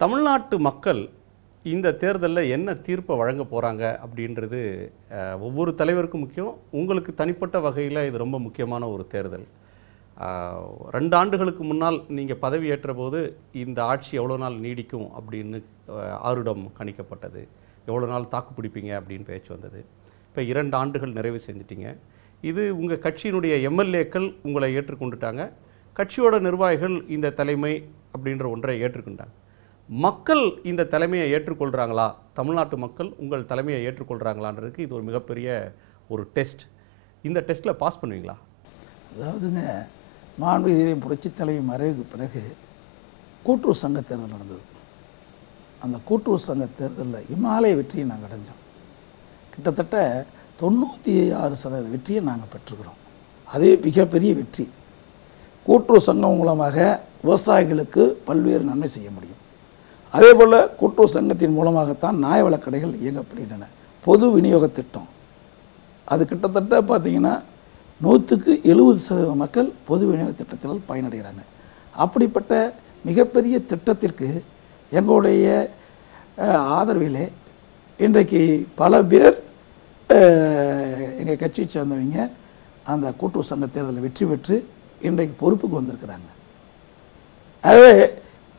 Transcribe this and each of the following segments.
தமிழ்நாட்டு மக்கள் இந்த தேர்தலில் என்ன தீர்ப்பை வழங்க போகிறாங்க அப்படின்றது ஒவ்வொரு தலைவருக்கும் முக்கியம். உங்களுக்கு தனிப்பட்ட வகையில் இது ரொம்ப முக்கியமான ஒரு தேர்தல். 2 ஆண்டுகளுக்கு முன்னால் நீங்கள் பதவி ஏற்ற போது இந்த ஆட்சி எவ்வளோ நாள் நீடிக்கும் அப்படின்னு ஆருடம் கணிக்கப்பட்டது. எவ்வளோ நாள் தாக்கு பிடிப்பீங்க அப்படின்னு பேச்சு வந்தது. இப்போ 2 ஆண்டுகள் நிறைவு செஞ்சிட்டிங்க. இது உங்கள் கட்சியினுடைய எம்எல்ஏக்கள் உங்களை ஏற்றுக்கொண்டுட்டாங்க. கட்சியோட நிர்வாகிகள் இந்த தலைமை அப்படின்ற ஒன்றை ஏற்றுக்கொண்டாங்க. மக்கள் இந்த தலைமையை ஏற்றுக்கொள்கிறாங்களா? தமிழ்நாட்டு மக்கள் உங்கள் தலைமையை ஏற்றுக்கொள்கிறாங்களான்றதுக்கு இது ஒரு மிகப்பெரிய ஒரு டெஸ்ட். இந்த டெஸ்ட்டில் பாஸ் பண்ணுவீங்களா? அதாவதுங்க, மாண்புமிகு புரட்சித் தலைவி மறைவுக்கு பிறகு கூட்டுறவு சங்க தேர்தல் நடந்தது. அந்த கூட்டுறவு சங்க தேர்தலில் இமாலய வெற்றியை நாங்கள் அடைஞ்சோம். கிட்டத்தட்ட 96% வெற்றியை நாங்கள் பெற்றுக்கிறோம். அதே மிகப்பெரிய வெற்றி. கூட்டுறவு சங்கம் மூலமாக விவசாயிகளுக்கு பல்வேறு நன்மை செய்ய முடியும். அதே போல் கூட்டுறவு சங்கத்தின் மூலமாகத்தான் நியாயவிலைக் கடைகள் இயங்கப்படுகின்றன. பொது விநியோக திட்டம் அது கிட்டத்தட்ட பார்த்திங்கன்னா 100% மக்கள் பொது விநியோக திட்டத்தினால் பயனடைகிறாங்க. அப்படிப்பட்ட மிகப்பெரிய திட்டத்திற்கு எங்களுடைய ஆதரவிலே இன்றைக்கு பல பேர் எங்கள் கட்சியை சேர்ந்தவங்க அந்த கூட்டுறவு சங்க தேர்தலில் வெற்றி பெற்று இன்றைக்கு பொறுப்புக்கு வந்திருக்கிறாங்க. ஆகவே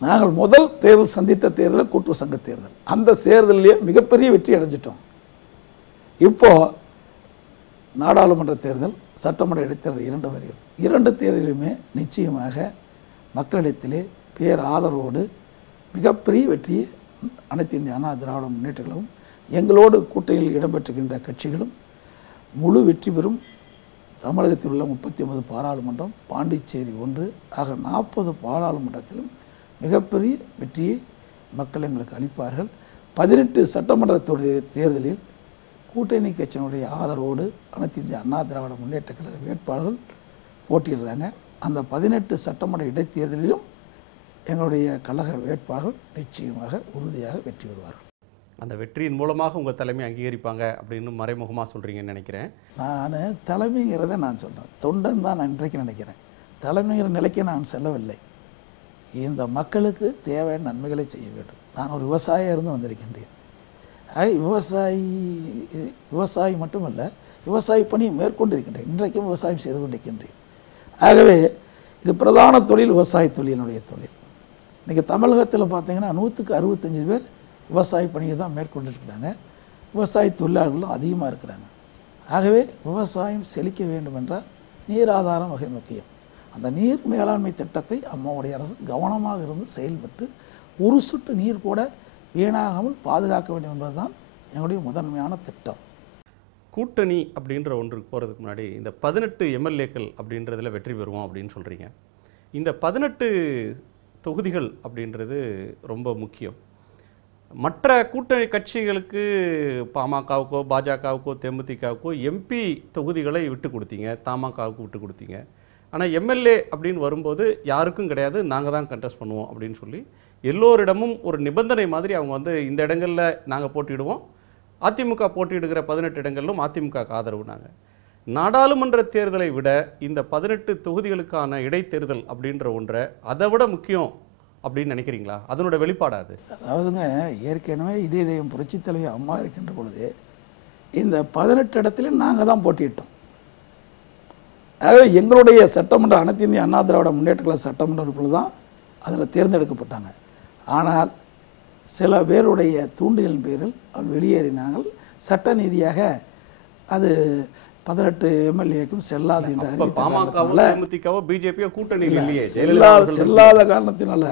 நாங்கள் முதல் தேர்தல் சந்தித்த தேர்தல் கூட்டுறவு சங்க தேர்தல். அந்த தேர்தலிலே மிகப்பெரிய வெற்றி அடைஞ்சிட்டோம். இப்போது நாடாளுமன்ற தேர்தல், சட்டமன்ற இடைத்தேர்தல் 2 வருகிறது. 2 தேர்தலுமே நிச்சயமாக மக்களிடத்திலே பேர் ஆதரவோடு மிகப்பெரிய வெற்றியை அனைத்து இந்திய அண்ணா திராவிட முன்னேற்ற கழகம் எங்களோடு கூட்டணியில் இடம்பெற்றுகின்ற கட்சிகளும் முழு வெற்றி பெறும். தமிழகத்தில் உள்ள 39 பாராளுமன்றம், பாண்டிச்சேரி 1 ஆக 40 பாராளுமன்றத்திலும் மிகப்பெரிய வெற்றியை மக்கள் எங்களுக்கு அளிப்பார்கள். 18 சட்டமன்ற தேர்தலில் கூட்டணி கட்சியினுடைய ஆதரவோடு அனைத்து இந்திய அண்ணா திராவிட முன்னேற்ற கழக வேட்பாளர்கள் போட்டியிடுறாங்க. அந்த 18 சட்டமன்ற இடைத்தேர்தலிலும் எங்களுடைய கழக வேட்பாளர்கள் நிச்சயமாக உறுதியாக வெற்றி பெறுவார்கள். அந்த வெற்றியின் மூலமாக உங்கள் தலைமை அங்கீகரிப்பாங்க அப்படின்னு மறைமுகமாக சொல்கிறீங்கன்னு நினைக்கிறேன். நான் தலைமைங்கிறத நான் சொல்கிறேன், தொண்டன் தான் நான் இன்றைக்கு நினைக்கிறேன். தலைமைங்கிற நிலைக்கு நான் செல்லவில்லை. இந்த மக்களுக்கு தேவையான நன்மைகளை செய்ய வேண்டும். நான் ஒரு விவசாயியாக இருந்து வந்திருக்கின்றேன். விவசாயி மட்டுமல்ல, விவசாய பணியை மேற்கொண்டிருக்கின்றேன். இன்றைக்கும் விவசாயம் செய்து கொண்டிருக்கின்றேன். ஆகவே இது பிரதான தொழில் விவசாய தொழிலினுடைய தொழில். இன்றைக்கி தமிழகத்தில் பார்த்திங்கன்னா 165 பேர் விவசாய பணியை தான் மேற்கொண்டிருக்கிறாங்க. விவசாய தொழிலாளர்களும் அதிகமாக இருக்கிறாங்க. ஆகவே விவசாயம் செழிக்க வேண்டும் என்றால் நீர் ஆதாரம் மிக முக்கியம். அந்த நீர் மேலாண்மை திட்டத்தை அம்மாவுடைய அரசு கவனமாக இருந்து செயல்பட்டு ஒரு சொட்டு நீர் கூட வீணாகாமல் பாதுகாக்க வேண்டும் என்பதுதான் எங்களுடைய முதன்மையான திட்டம். கூட்டணி அப்படின்ற ஒன்றுக்கு போகிறதுக்கு முன்னாடி இந்த 18 எம்எல்ஏக்கள் அப்படின்றதில் வெற்றி பெறுவோம் அப்படின்னு சொல்கிறீங்க. இந்த 18 தொகுதிகள் அப்படின்றது ரொம்ப முக்கியம். மற்ற கூட்டணி கட்சிகளுக்கு பாமகவுக்கோ பாஜகவுக்கோ தேமுதிகவுக்கோ எம்பி தொகுதிகளை விட்டு கொடுத்தீங்க, தமாகவுக்கு விட்டு கொடுத்தீங்க. ஆனால் எம்எல்ஏ அப்படின்னு வரும்போது யாருக்கும் கிடையாது, நாங்கள் தான் கண்டெஸ்ட் பண்ணுவோம் அப்படின்னு சொல்லி எல்லோரிடமும் ஒரு நிபந்தனை மாதிரி அவங்க இந்த இடங்களில் நாங்கள் போட்டியிடுவோம், அதிமுக போட்டியிடுகிற 18 இடங்களிலும் அதிமுக ஆதரவுனாங்க. நாடாளுமன்ற தேர்தலை விட இந்த 18 தொகுதிகளுக்கான இடைத்தேர்தல் அப்படின்ற ஒன்றை அதை விட முக்கியம் அப்படின்னு நினைக்கிறீங்களா? அதனோட வெளிப்பாடாது. அதாவதுங்க, ஏற்கனவே இதே தெய்வம் புரட்சித் தலைவி அம்மா இருக்கின்ற பொழுது இந்த 18 இடத்துல நாங்கள் தான் போட்டியிட்டோம். ஆகவே எங்களுடைய சட்டமன்ற அனைத்து இந்திய அண்ணா திராவிட முன்னேற்ற கழக சட்டமன்ற உறுப்பினர்கள் தான் அதில் தேர்ந்தெடுக்கப்பட்டாங்க. ஆனால் சில பேருடைய தூண்டுதலின் பேரில் அவர் வெளியேறினார்கள். சட்ட நீதியாக அது 18 எம்எல்ஏக்கும் செல்லாது என்று செல்லாத காரணத்தினால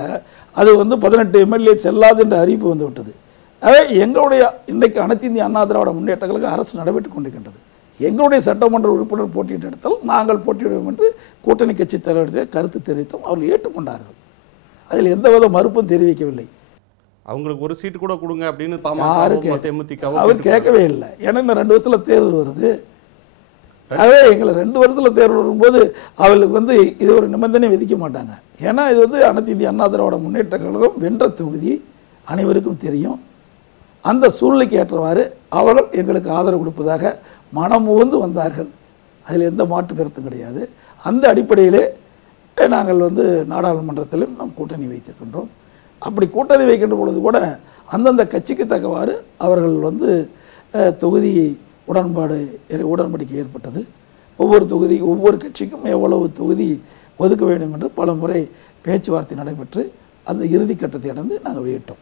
அது 18 எம்எல்ஏ செல்லாது என்ற அறிவிப்பு வந்து விட்டது. ஆகவே எங்களுடைய இன்றைக்கு அனைத்து இந்திய அண்ணா திராவிட முன்னேற்ற கழக அரசு நடைபெற்றுக் கொண்டிருக்கின்றது. எங்களுடைய சட்டமன்ற உறுப்பினர் போட்டியிட்ட இடத்தில் நாங்கள் போட்டியிடுவோம் என்று கூட்டணி கட்சி தலைவர்கள் கருத்து தெரிவித்தோம். அவர்கள் ஏற்றுக்கொண்டார்கள். அதில் எந்தவித மறுப்பும் தெரிவிக்கவில்லை. அவங்களுக்கு ஒரு சீட்டு கூட கொடுங்க அப்படின்னு அவர் கேட்கவே இல்லை. ஏன்னா இன்னும் 2 வருஷத்தில் தேர்தல் வருது. ஆகவே எங்களை 2 வருஷத்தில் தேர்தல் வரும்போது அவர்களுக்கு இது ஒரு நிபந்தனை விதிக்க மாட்டாங்க. ஏன்னா இது அனைத்து இந்திய அண்ணா திராவிட முன்னேற்ற கழகம் வென்ற தொகுதி அனைவருக்கும் தெரியும். அந்த சூழ்நிலைக்கு ஏற்றவாறு அவர்கள் எங்களுக்கு ஆதரவு கொடுப்பதாக மனமுவந்து வந்தார்கள். அதில் எந்த மாற்று கருத்தும் கிடையாது. அந்த அடிப்படையிலே நாங்கள் நாடாளுமன்றத்திலும் நாம் கூட்டணி வைத்திருக்கின்றோம். அப்படி கூட்டணி வைக்கின்ற பொழுது கூட அந்தந்த கட்சிக்கு தக்கவாறு அவர்கள் வந்து தொகுதி உடன்படிக்கை ஏற்பட்டது. ஒவ்வொரு தொகுதி ஒவ்வொரு கட்சிக்கும் எவ்வளவு தொகுதி ஒதுக்க வேண்டும் என்று பல முறை பேச்சுவார்த்தை நடைபெற்று அந்த இறுதி கட்டத்தை அடைந்து நாங்கள் வெளியிட்டோம்.